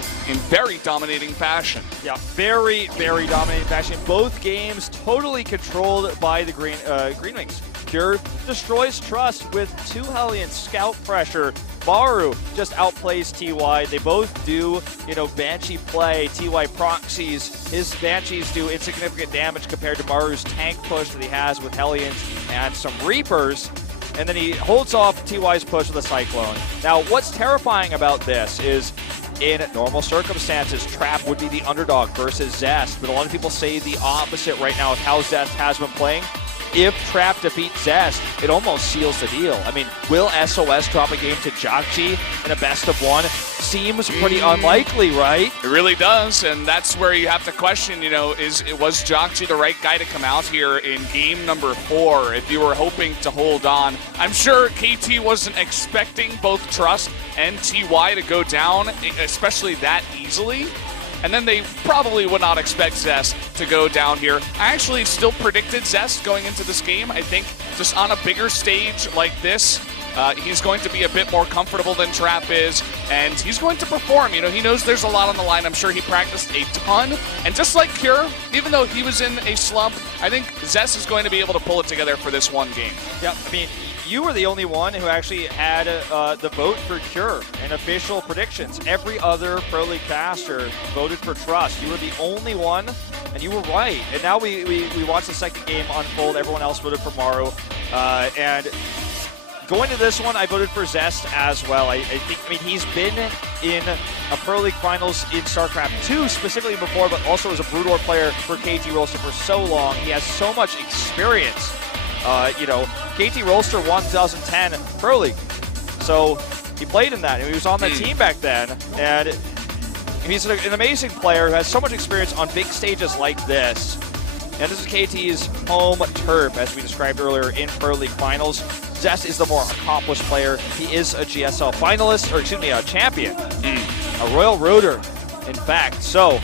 go in very dominating fashion. Yeah, very, very dominating fashion. Both games totally controlled by the Green Wings. Pure destroys Trust with 2 Hellions, scout pressure. Maru just outplays TY. They both do, Banshee play. TY proxies. His Banshees do insignificant damage compared to Maru's tank push that he has with Hellions and some Reapers. And then he holds off TY's push with a Cyclone. Now, what's terrifying about this is, in normal circumstances, Trap would be the underdog versus Zest. But a lot of people say the opposite right now of how Zest has been playing. If Trap defeats Zest, it almost seals the deal. I mean, will SOS drop a game to Jagji in a best-of-1? Seems pretty unlikely, right? It really does, and that's where you have to question, was Jagji the right guy to come out here in game number 4 if you were hoping to hold on? I'm sure KT wasn't expecting both Trust and TY to go down, especially that easily. And then they probably would not expect Zest to go down here. I actually still predicted Zest going into this game. I think just on a bigger stage like this, he's going to be a bit more comfortable than Trap is, and he's going to perform. He knows there's a lot on the line. I'm sure he practiced a ton. And just like Cure, even though he was in a slump, I think Zest is going to be able to pull it together for this one game. Yeah, I mean, you were the only one who actually had the vote for Cure in official predictions. Every other Pro League caster voted for Trust. You were the only one, and you were right. And now we watched the second game unfold. Everyone else voted for Maru. And going to this one, I voted for Zest as well. I think he's been in a Pro League Finals in StarCraft 2 specifically before, but also as a Broodor player for KT Rolster for so long. He has so much experience. KT Rolster won 2010 Pro League. So he played in that, and he was on that team back then. And he's an amazing player who has so much experience on big stages like this. And this is KT's home turf, as we described earlier in Pro League Finals. Zest is the more accomplished player. He is a GSL finalist, a champion. A Royal Roader, in fact. So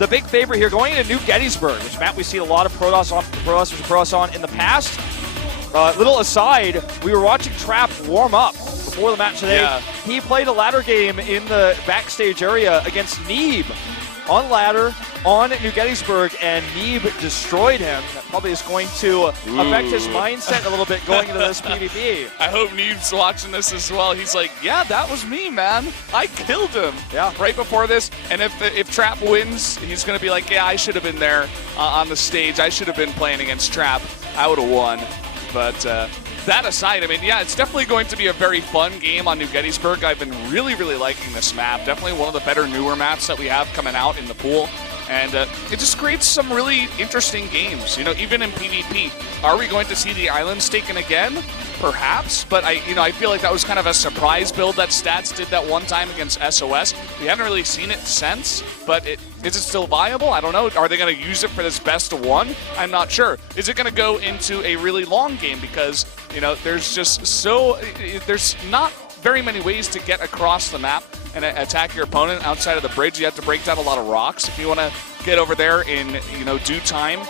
the big favorite here going into New Gettysburg, which map we see a lot of Protoss on in the past. Little aside, we were watching Trap warm up before the match today. Yeah. He played a ladder game in the backstage area against Neeb on ladder on New Gettysburg, and Neeb destroyed him. That probably is going to affect his mindset a little bit going into this PvP. I hope Neeb's watching this as well. He's like, yeah, that was me, man. I killed him. Yeah. Right before this. And if Trap wins, he's going to be like, yeah, I should have been there on the stage. I should have been playing against Trap. I would have won. But that aside, it's definitely going to be a very fun game on New Gettysburg. I've been really, really liking this map. Definitely one of the better newer maps that we have coming out in the pool. And it just creates some really interesting games, even in PvP. Are we going to see the islands taken again? Perhaps, but I feel like that was kind of a surprise build that Stats did that one time against SOS. We haven't really seen it since, but is it still viable? I don't know. Are they going to use it for this best of 1? I'm not sure. Is it going to go into a really long game? Because, there's not very many ways to get across the map and attack your opponent outside of the bridge. You have to break down a lot of rocks if you want to get over there in due time.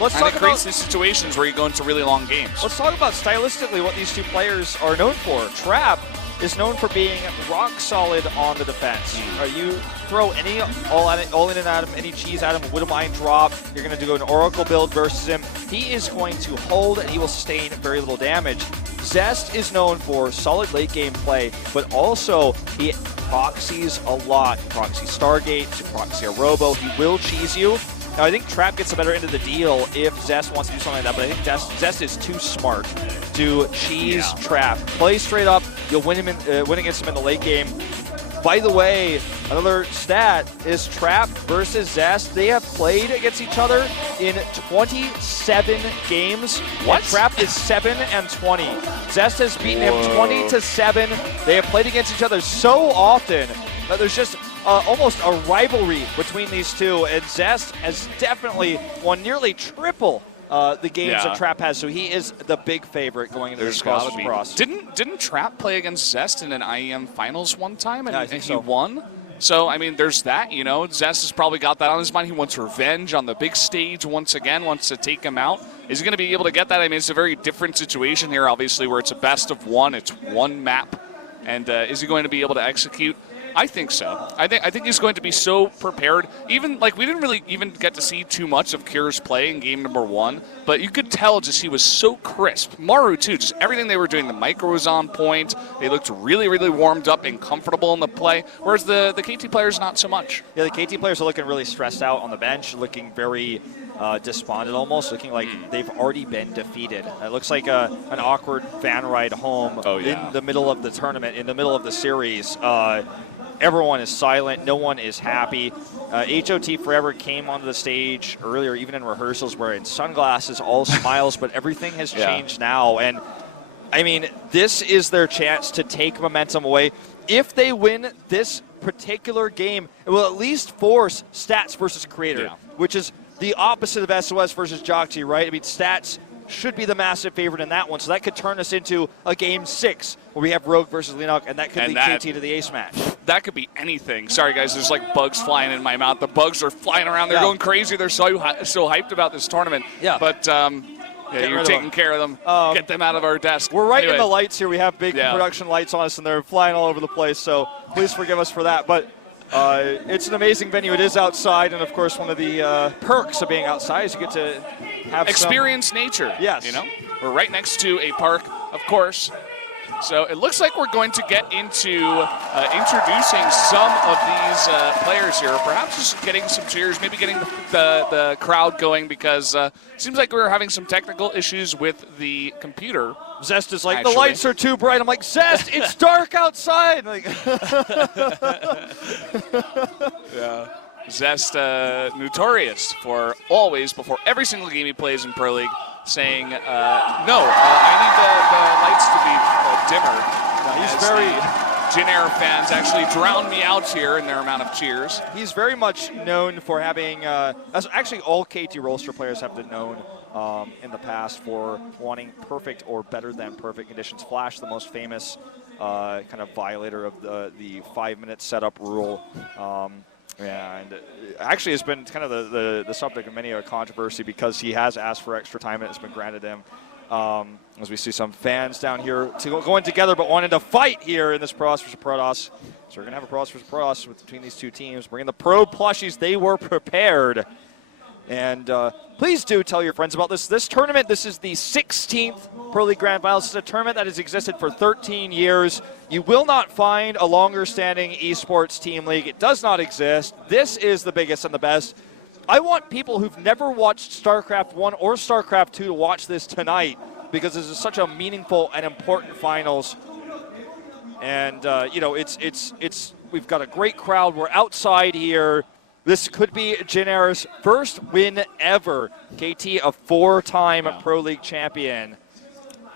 Let's talk about these situations where you go into really long games. Let's talk about stylistically what these two players are known for. Trap is known for being rock solid on the defense. You throw any all in and at him, any cheese at him, Widowmine drop. You're going to do an Oracle build versus him. He is going to hold and he will sustain very little damage. Zest is known for solid late game play, but also he proxies a lot. Proxy Stargate, to proxy a Robo. He will cheese you. Now, I think Trap gets the better end of the deal if Zest wants to do something like that, but I think Zest is too smart to cheese Trap. Play straight up, you'll win against him in the late game. By the way, another stat is Trap versus Zest. They have played against each other in 27 games. What? And Trap is 7-20. Zest has beaten him 20-7. They have played against each other so often that there's just almost a rivalry between these two, and Zest has definitely won nearly triple the games that Trap has, so he is the big favorite going into this cross. Didn't Trap play against Zest in an IEM finals one time, and, he so. Won? So, there's that, Zest has probably got that on his mind. He wants revenge on the big stage once again, wants to take him out. Is he going to be able to get that? It's a very different situation here, obviously, where it's a best of 1. It's one map. And is he going to be able to execute? I think so. I think he's going to be so prepared. Even like we didn't really even get to see too much of Kier's play in game number 1, but you could tell just he was so crisp. Maru too, just everything they were doing. The micro was on point. They looked really, really warmed up and comfortable in the play. Whereas the KT players not so much. Yeah, the KT players are looking really stressed out on the bench, looking very despondent almost, looking like they've already been defeated. It looks like an awkward van ride home in the middle of the tournament, in the middle of the series. Everyone is silent. No one is happy. HOT Forever came onto the stage earlier, even in rehearsals, wearing sunglasses, all smiles, but everything has changed now. And, I mean, this is their chance to take momentum away. If they win this particular game, it will at least force Stats versus Creator, which is the opposite of SOS versus Jockey, right? I mean, Stats should be the massive favorite in that one, so that could turn us into a game 6 where we have Rogue versus Leonok, and that could lead KT to the ace match. That could be anything. Sorry, guys, there's like bugs flying in my mouth. The bugs are flying around. They're going crazy. They're so hyped about this tournament. Yeah. But you're taking care of them. Get them out of our desk. We're right in the lights here. We have big production lights on us, and they're flying all over the place, so please forgive us for that. But it's an amazing venue. It is outside, and, of course, one of the perks of being outside is you get to have experience nature. Yes. You know, we're right next to a park, of course. So it looks like we're going to get into introducing some of these players here. Perhaps just getting some cheers, maybe getting the crowd going, because it seems like we were having some technical issues with the computer. Zest is like, the lights are too bright. I'm like, Zest, it's dark outside. Like yeah. Zest, notorious for always, before every single game he plays in Pro League, saying, no, I need the lights to be dimmer. He's very... Jin Air fans actually drown me out here in their amount of cheers. He's very much known for having, as actually all KT Rollster players have been known in the past for wanting perfect or better than perfect conditions. Flash, the most famous kind of violator of the 5-minute setup rule. And actually it's been kind of the subject of many a controversy because he has asked for extra time and it's been granted him. As we see some fans down here going together but wanting to fight here in this Protoss versus Protoss. So we're going to have a Protoss versus Protoss between these two teams. Bringing the Pro plushies, they were prepared. And please do tell your friends about this. This tournament, this is the 16th Pro League Grand Finals. This is a tournament that has existed for 13 years. You will not find a longer-standing esports team league. It does not exist. This is the biggest and the best. I want people who've never watched StarCraft 1 or StarCraft 2 to watch this tonight because this is such a meaningful and important finals. And, you know, we've got a great crowd. We're outside here. This could be Jin Air's first win ever. KT, a 4-time Pro League champion.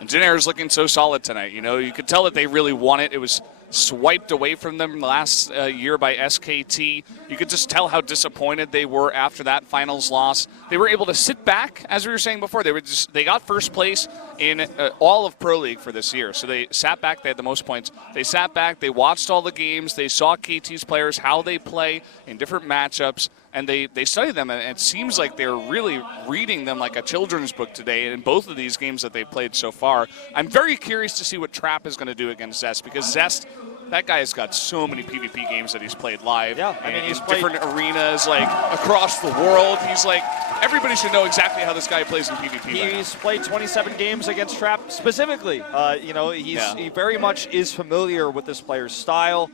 And Jin Air is looking so solid tonight. You know, you could tell that they really won it. It was swiped away from them last year by SKT. You could just tell how disappointed they were after that finals loss. They were able to sit back, as we were saying before. They got first place in all of Pro League for this year. So they sat back. They had the most points. They sat back. They watched all the games. They saw KT's players, how they play in different matchups. And they studied them, and it seems like they're really reading them like a children's book today in both of these games that they've played so far. I'm very curious to see what Trap is going to do against Zest, because Zest, that guy has got so many PvP games that he's played live. Yeah, I mean, he's played different arenas, like across the world. He's like, everybody should know exactly how this guy plays in PvP. He's played 27 games against Trap specifically. You know, he very much is familiar with this player's style.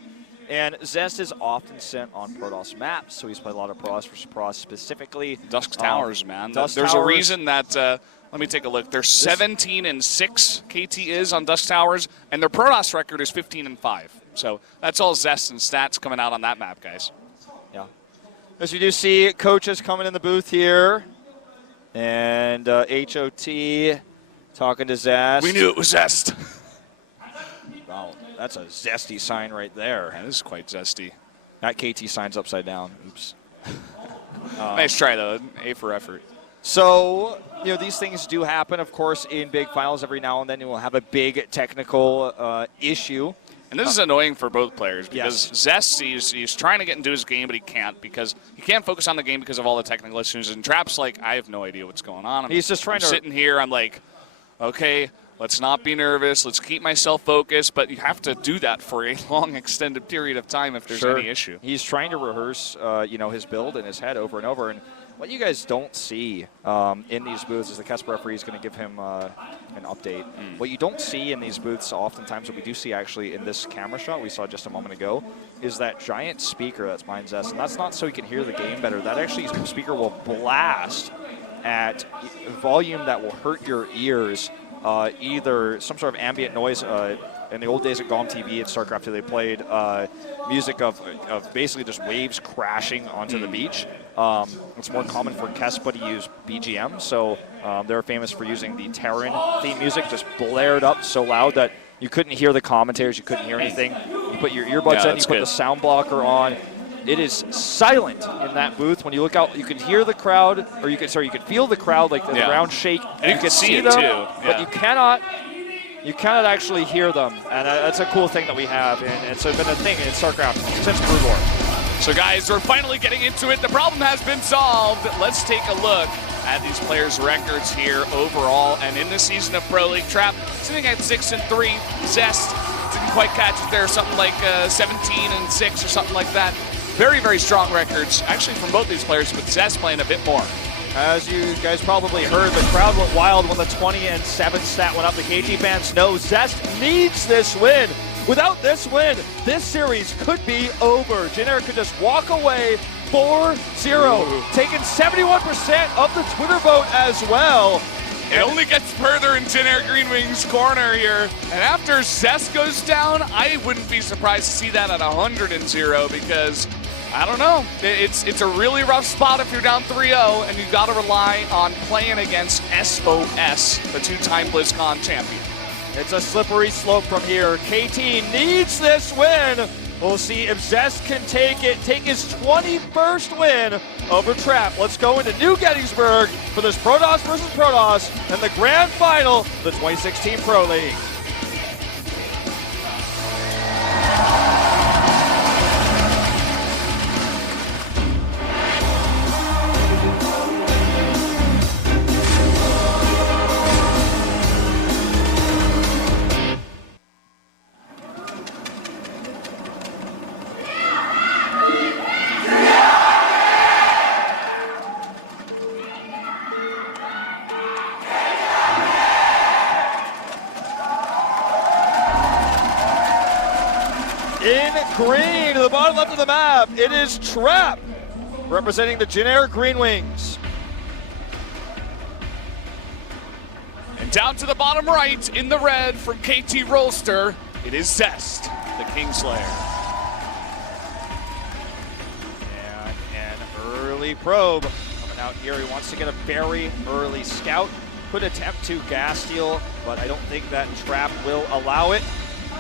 And Zest is often sent on Protoss maps, so he's played a lot of Protoss versus Protoss specifically. Dusk Towers, man. There's a reason that, let me take a look. They're 17-6, KT is on Dusk Towers, and their Protoss record is 15-5. So that's all Zest and stats coming out on that map, guys. Yeah. As you do see, coaches coming in the booth here, and HOT talking to Zest. We knew it was Zest. Wow. That's a zesty sign right there. That is quite zesty. That KT sign's upside down. Oops. Nice try, though. A for effort. So, you know, these things do happen, of course, in big finals. Every now and then you will have a big technical issue. And this is annoying for both players because Zest, he's trying to get into his game, but he can't because he can't focus on the game because of all the technical issues. And Trap's like, I have no idea what's going on. He's just trying to... sitting here, I'm like, okay, Let's not be nervous. Let's keep myself focused. But you have to do that for a long, extended period of time if there's any issue. He's trying to rehearse, his build in his head over and over. And what you guys don't see in these booths is the cusp referee is going to give him an update. What you don't see in these booths oftentimes, what we do see actually in this camera shot we saw just a moment ago, is that giant speaker that's behind Zest. And that's not so he can hear the game better. That actually speaker will blast at volume that will hurt your ears, either some sort of ambient noise. In the old days at GOM TV at Starcraft, they played music of basically just waves crashing onto the beach. It's more common for Kespa to use BGM, so they're famous for using the Terran theme music, just blared up so loud that you couldn't hear the commentators, you couldn't hear anything. You put your earbuds in, you put the sound blocker on. It is silent in that booth. When you look out, you can hear the crowd, or you can feel the crowd, like the ground shake. And you can see them, it too. But you cannot actually hear them, and that's a cool thing that we have, and it's been a thing in StarCraft since Brood War. So guys, we're finally getting into it. The problem has been solved. Let's take a look at these players' records here overall, and in this season of Pro League, Trap sitting at 6-3. Zest didn't quite catch it there, something like 17-6 or something like that. Very, very strong records, actually, from both these players, but Zest playing a bit more. As you guys probably heard, the crowd went wild when the 20-7 stat went up. The KT fans know Zest needs this win. Without this win, this series could be over. Jin could just walk away 4-0, taking 71% of the Twitter vote as well. It only gets further in Jin Green Wing's corner here. And after Zest goes down, I wouldn't be surprised to see that at 100-0 because, I don't know, it's a really rough spot if you're down 3-0 and you've got to rely on playing against SOS, the two-time BlizzCon champion. It's a slippery slope from here. KT needs this win. We'll see if Zest can take his 21st win over Trap. Let's go into New Gettysburg for this Protoss versus Protoss and the grand final of the 2016 Pro League. In green, to the bottom left of the map, it is Trap, representing the generic Green Wings. And down to the bottom right, in the red from KT Rolster, it is Zest, the Kingslayer. And an early probe coming out here. He wants to get a very early scout. Could attempt to gas steal, but I don't think that Trap will allow it.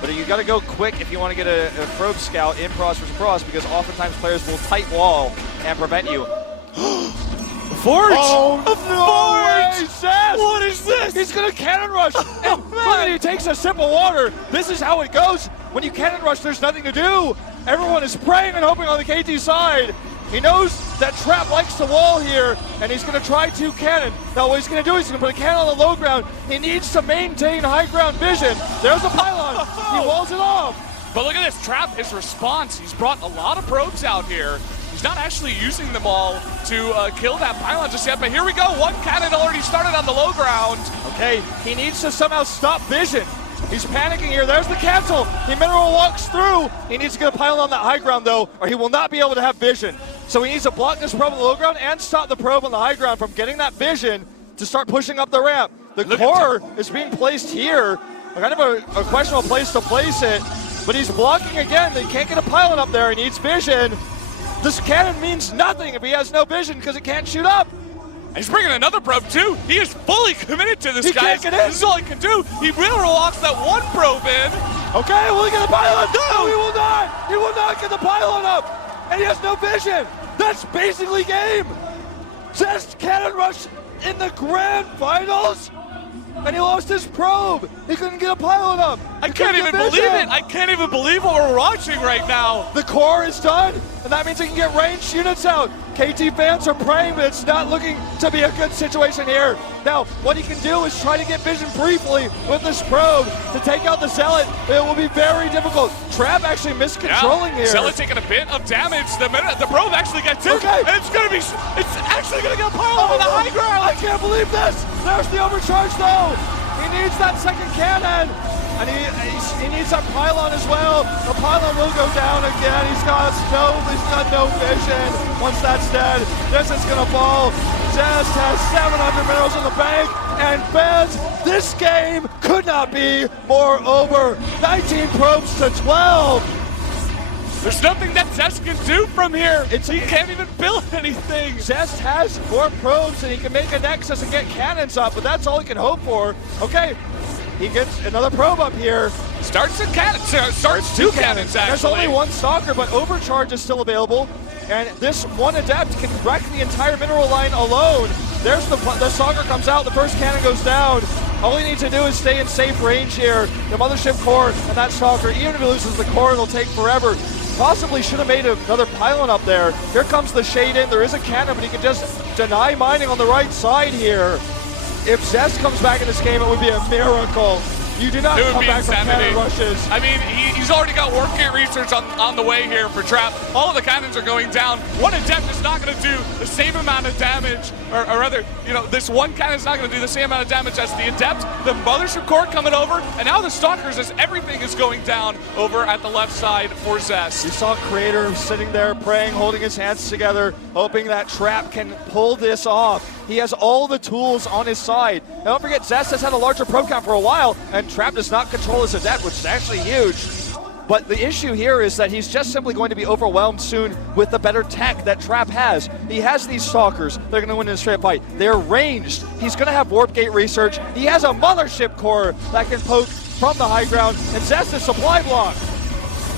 But you got to go quick if you want to get a probe scout in Protoss versus Protoss, because oftentimes players will tight wall and prevent you. Forge! Oh, no Forge! Zest! What is this? He's going to cannon rush. And look at he takes a sip of water. This is how it goes. When you cannon rush, there's nothing to do. Everyone is praying and hoping on the KT side. He knows that Trap likes the wall here, and he's going to try to cannon. Now what he's going to do is he's going to put a cannon on the low ground. He needs to maintain high ground vision. There's a pylon. He walls it off. But look at this, Trap, his response. He's brought a lot of probes out here. He's not actually using them all to kill that pylon just yet, but here we go. One cannon already started on the low ground. Okay, he needs to somehow stop vision. He's panicking here. There's the cancel. He mineral walks through. He needs to get a pylon on that high ground, though, or he will not be able to have vision. So he needs to block this probe on the low ground and stop the probe on the high ground from getting that vision to start pushing up the ramp. The core is being placed here. Kind of a questionable place to place it, but he's blocking again. They can't get a pylon up there. He needs vision. This cannon means nothing if he has no vision because it can't shoot up. And he's bringing another probe too. He is fully committed to this, guy. Can't get in. This is all he can do. He mineral walks that one probe in. Okay, will he get the pylon? No, he will not. He will not get the pylon up. And he has no vision. That's basically game. Zest cannon rush in the grand finals. and he lost his probe. He couldn't get a pylon up. I can't even believe it. I can't even believe what we're watching right now. The core is done, and that means he can get ranged units out. KT fans are praying, but it's not looking to be a good situation here. Now, what he can do is try to get vision briefly with this probe to take out the Zealot. It will be very difficult. Trap actually miscontrolling here. Zealot taking a bit of damage the minute the probe actually gets in. Okay. And it's actually gonna get a pile on the high ground. I can't believe this. There's the overcharge though. He needs that second cannon. And he needs that pylon as well. The pylon will go down again. He's got no vision. Once that's dead, this is gonna fall. Zest has 700 minerals in the bank, and fans, this game could not be more over. 19 probes to 12. There's nothing that Zest can do from here. He can't even build anything. Zest has 4 probes, and he can make a nexus and get cannons up, but that's all he can hope for. Okay. He gets another probe up here. Starts two cannons, actually. There's only one stalker, but overcharge is still available. And this one adept can wreck the entire mineral line alone. There's the stalker comes out, the first cannon goes down. All he needs to do is stay in safe range here. The mothership core and that stalker, even if he loses the core, it'll take forever. Possibly should have made another pylon up there. Here comes the shade in. There is a cannon, but he can just deny mining on the right side here. If Zest comes back in this game, it would be a miracle. You do not come back from cannon rushes. I mean, he's already got work gate research on the way here for Trap. All of the cannons are going down. One adept is not going to do the same amount of damage, or rather, this one cannon is not going to do the same amount of damage as the adept. The mothership core coming over, and now the stalkers as everything is going down over at the left side for Zest. You saw Creator sitting there praying, holding his hands together, hoping that Trap can pull this off. He has all the tools on his side. Now don't forget, Zest has had a larger probe count for a while, and Trap does not control his adept, which is actually huge. But the issue here is that he's just simply going to be overwhelmed soon with the better tech that Trap has. He has these stalkers. They're going to win in a straight fight. They're ranged. He's going to have warp gate research. He has a mothership core that can poke from the high ground, and Zest is supply block.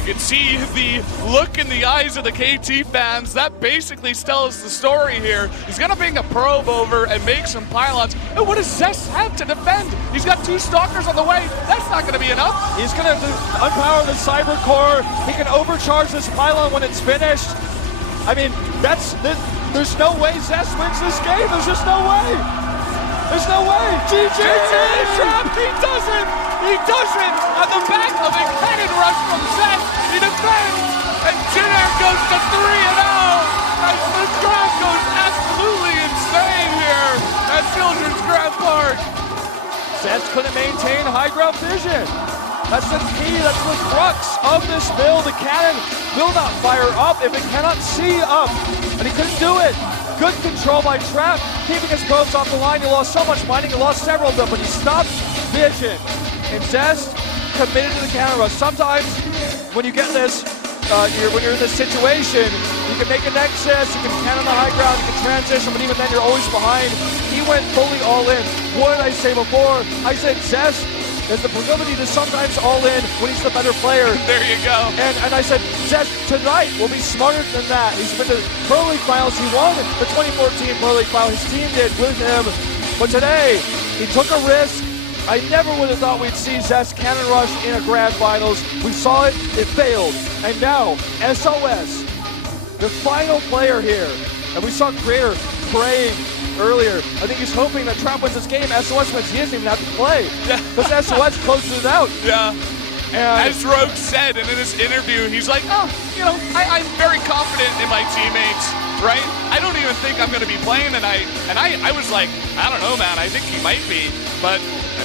You can see the look in the eyes of the KT fans. That basically tells the story here. He's going to bring a probe over and make some pylons. And what does Zest have to defend? He's got 2 stalkers on the way. That's not going to be enough. He's going to unpower the cyber core. He can overcharge this pylon when it's finished. I mean, there's no way Zest wins this game. There's just no way. There's no way. GG! Trap, he does it! He does it! On the back of a cannon rush from Zest, he defends, and Jin goes to 3-0 as the crowd goes absolutely insane here at Children's Grand Park. Zest couldn't maintain high ground vision. That's the key, that's the crux of this build. The cannon will not fire up if it cannot see up, and he couldn't do it. Good control by Trap, keeping his probes off the line. He lost so much mining, he lost several of them, but he stopped vision. And Zest committed to the cannon rush. Sometimes when you get this, when you're in this situation, you can make a nexus, you can cannon the high ground, you can transition, but even then you're always behind. He went fully all in. What did I say before? I said Zest has the proclivity to sometimes all in when he's the better player. There you go. And I said, Zest tonight will be smarter than that. He's been to Pro League Finals. He won the 2014 Pro League Final. His team did with him. But today, he took a risk. I never would have thought we'd see Zest cannon rush in a grand finals. We saw it, it failed. And now, SOS, the final player here. And we saw Creator praying earlier. I think he's hoping that Trap wins this game. SOS wins. He doesn't even have to play. Because SOS closes it out. Yeah. And as Rogue said in his interview, he's like, I'm very confident in my teammates, right? I don't even think I'm going to be playing tonight. And I was like, I don't know, man. I think he might be. But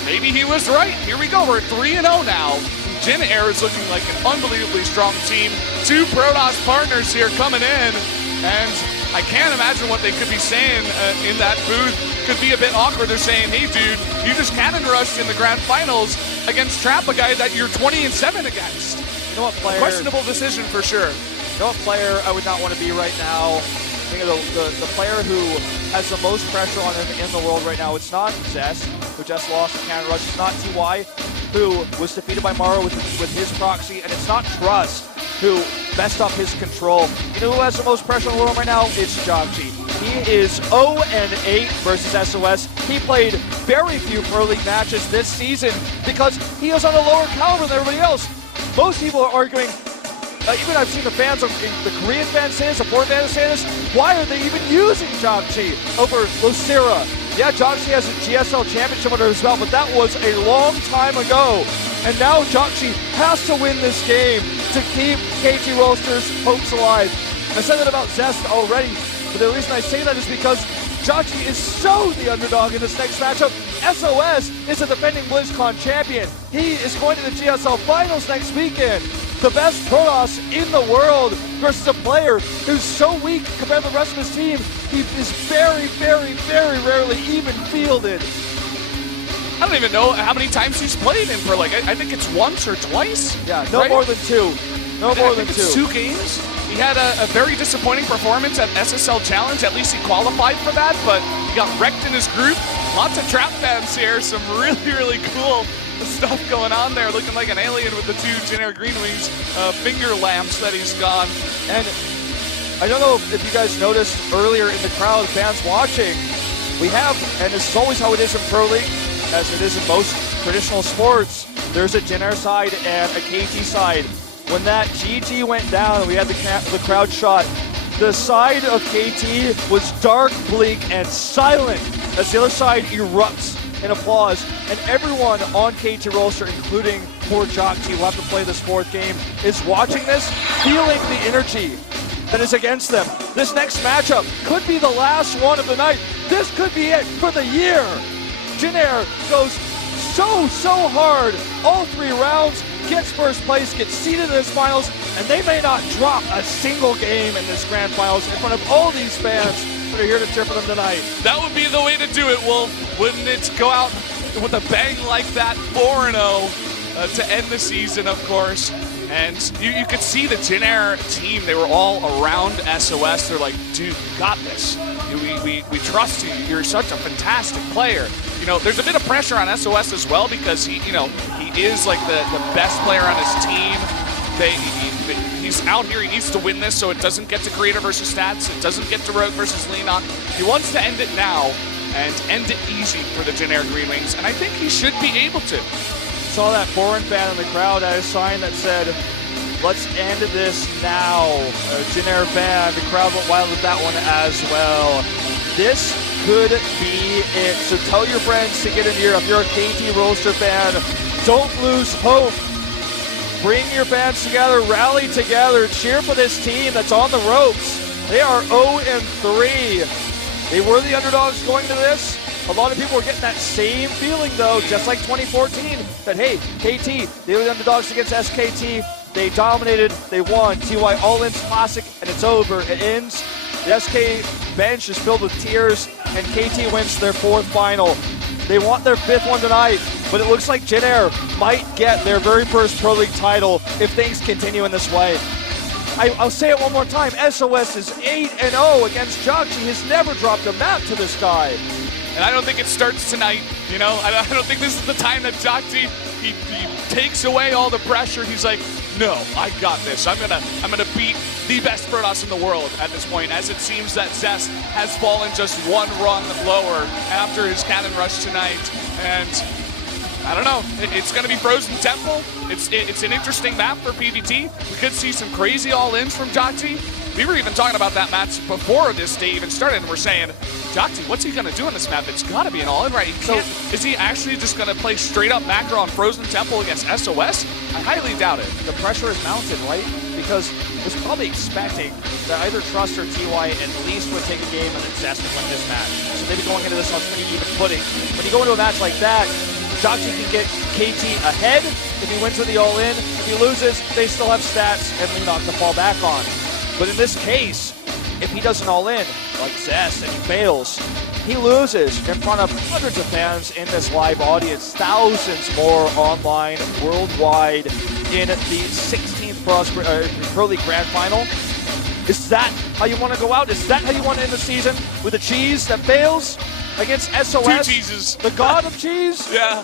maybe he was right. Here we go. We're at 3-0 now. Jin Air is looking like an unbelievably strong team. 2 Protoss partners here coming in. And I can't imagine what they could be saying in that booth. Could be a bit awkward. They're saying, hey, dude, you just cannon rushed in the grand finals against Trap, a guy that you're 20-7 against. You know what player? Questionable decision for sure. You know what player I would not want to be right now? I think the player who has the most pressure on him in the world right now, it's not Zest, who just lost the cannon rush. It's not TY, who was defeated by Maro with his proxy. And it's not Trust, who messed up his control. You know who has the most pressure on the world right now? It's Jogji. He is 0-8 versus SOS. He played very few Pro League matches this season because he is on a lower caliber than everybody else. Most people are arguing, even I've seen the fans, the Korean fans say this, the foreign fans say this, why are they even using Jokji over Lucera? Yeah, Jokji has a GSL championship under his belt, but that was a long time ago. And now Jokji has to win this game to keep KT Roaster's hopes alive. I said that about Zest already, but the reason I say that is because Jokji is so the underdog in this next matchup. SOS is a defending BlizzCon champion. He is going to the GSL Finals next weekend. The best Protoss in the world versus a player who's so weak compared to the rest of his team. He is very, very, very rarely even fielded. I don't even know how many times he's played in Pro League. I think it's once or twice. Yeah, no more than two. No more than two. It's 2 games. He had a very disappointing performance at SSL Challenge. At least he qualified for that, but he got wrecked in his group. Lots of trap fans here. Some really, really cool stuff going on there. Looking like an alien with the 2 Jin Green Wings finger lamps that he's got. And I don't know if you guys noticed earlier in the crowd, fans watching, we have, and this is always how it is in Pro League, as it is in most traditional sports, there's a Jin side and a KT side. When that GG went down, we had the crowd shot. The side of KT was dark, bleak, and silent as the other side erupts in applause. And everyone on KT Roaster, including poor Jokji, who have to play this 4th game, is watching this, feeling the energy that is against them. This next matchup could be the last one of the night. This could be it for the year. Jin goes so hard all 3 rounds, gets first place, gets seeded in this finals, and they may not drop a single game in this grand finals in front of all these fans that are here to cheer for them tonight. That would be the way to do it, Wolf. Wouldn't it go out with a bang like that, 4-0 to end the season, of course. And you could see the Jin team, they were all around SOS. They're like, dude, you got this. We trust you. You're such a fantastic player. You know, there's a bit of pressure on SOS as well because he is like the best player on his team. He's out here, he needs to win this so it doesn't get to Creator versus Stats, it doesn't get to Rogue versus Leanon. He wants to end it now and end it easy for the Jin Green Wings, and I think he should be able to. Saw that foreign fan in the crowd had a sign that said, let's end this now. Jin fan, the crowd went wild with that one as well. This could be it. So tell your friends to get in here. If you're a KT Roaster fan, don't lose hope. Bring your fans together, rally together, cheer for this team that's on the ropes. They are 0-3. They were the underdogs going to this. A lot of people were getting that same feeling, though, just like 2014, that, hey, KT, they were the underdogs against SKT. They dominated, they won. TY All-In's Classic, and it's over. It ends. The SK bench is filled with tears, and KT wins their 4th final. They want their 5th one tonight, but it looks like Jin might get their very first Pro League title if things continue in this way. I'll say it one more time. SOS is 8-0 against Jokji. He's never dropped a map to this guy. And I don't think it starts tonight. You know, I don't think this is the time that Jokji, he takes away all the pressure. He's like, no, I got this. I'm gonna beat the best Protoss in the world at this point, as it seems that Zest has fallen just 1 rung lower after his cannon rush tonight. And I don't know, it's gonna be Frozen Temple. It's an interesting map for PvT. We could see some crazy all-ins from Jokji. We were even talking about that match before this day even started, and we're saying, Jokji, what's he gonna do on this map? It's gotta be an all-in, right? Is he actually just gonna play straight up macro on Frozen Temple against SOS? I highly doubt it. The pressure is mounted, right? Because was probably expecting that either Trust or TY at least would take a game and then Zest would win this match. So they'd be going into this on pretty even footing. When you go into a match like that, Jokji can get KT ahead if he wins with the all-in. If he loses, they still have Stats and Leanon to fall back on. But in this case, if he does an all-in, like Zest, and he fails, he loses in front of hundreds of fans in this live audience, thousands more online, worldwide, in the 16th Pro League Grand Final. Is that how you want to go out? Is that how you want to end the season? With a cheese that fails against SOS? 2 cheeses. The god of cheese? Yeah.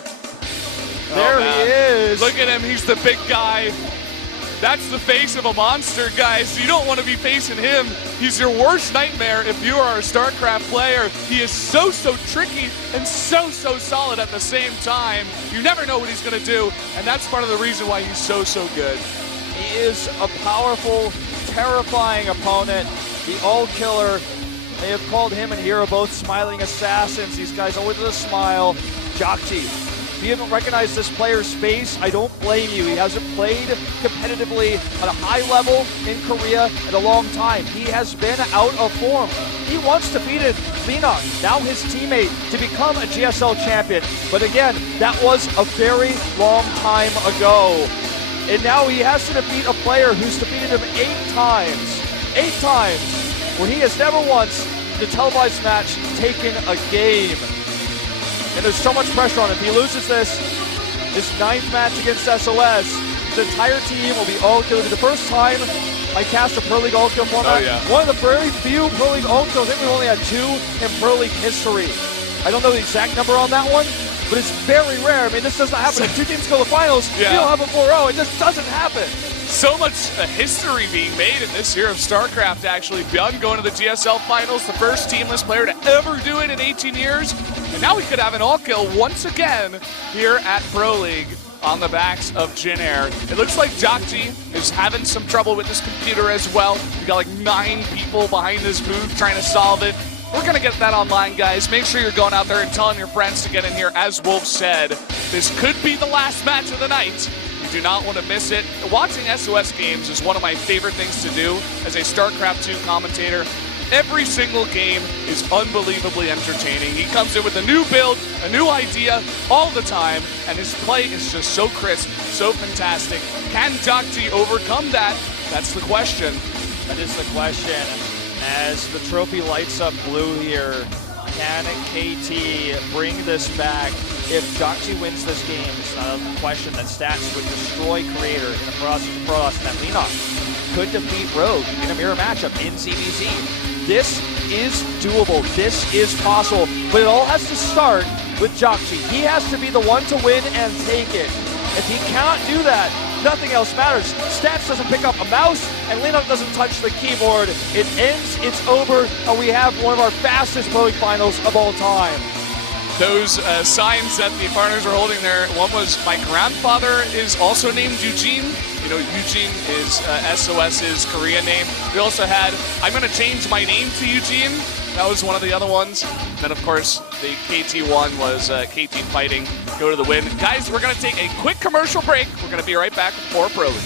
There he is. Look at him, he's the big guy. That's the face of a monster, guys. You don't want to be facing him. He's your worst nightmare if you are a StarCraft player. He is so tricky and so solid at the same time. You never know what he's going to do, and that's part of the reason why he's so good. He is a powerful, terrifying opponent. The All Killer. They have called him and Hero both smiling assassins. These guys always with a smile. Jakji. If you haven't recognized this player's face, I don't blame you. He hasn't played competitively at a high level in Korea in a long time. He has been out of form. He once defeated Lina, now his teammate, to become a GSL champion. But again, that was a very long time ago. And now he has to defeat a player who's defeated him 8 times. 8 times, where he has never once, in a televised match, taken a game. And there's so much pressure on him. If he loses this 9th match against SOS, the entire team will be all killed. It'll be the first time I cast a Pro League all kill format. Oh, yeah. One of the very few Pro League all kills. I think we've only had 2 in Pro League history. I don't know the exact number on that one, but it's very rare. I mean, this doesn't happen. If 2 teams go to the finals, Yeah. you don't have a 4-0. It just doesn't happen. So much history being made in this year of StarCraft, actually. Beyond going to the GSL finals, the first teamless player to ever do it in 18 years. And now we could have an all-kill once again here at Pro League on the backs of Jin Air. It looks like Jakji is having some trouble with his computer as well. We got like 9 people behind this booth trying to solve it. We're going to get that online, guys. Make sure you're going out there and telling your friends to get in here. As Wolf said, this could be the last match of the night. You do not want to miss it. Watching SOS games is one of my favorite things to do as a StarCraft 2 commentator. Every single game is unbelievably entertaining. He comes in with a new build, a new idea all the time, and his play is just so crisp, so fantastic. Can Jakji overcome that? That's the question. That is the question. As the trophy lights up blue here, can KT bring this back? If Jakji wins this game, it's not a question that Stats would destroy Creator in a Protoss and that Lina could defeat Rogue in a mirror matchup in ZVZ. This is doable. This is possible. But it all has to start with Jakji. He has to be the one to win and take it. If he cannot do that, nothing else matters. Stats doesn't pick up a mouse, and Lina doesn't touch the keyboard. It ends, it's over, and we have one of our fastest Pro League finals of all time. Those signs that the partners are holding there, one was, my grandfather is also named Eugene. You know, Eugene is SOS's Korean name. We also had, I'm going to change my name to Eugene. That was one of the other ones. And then, of course, the KT one was KT fighting, go to the win. Guys, we're going to take a quick commercial break. We're going to be right back with more Pro League.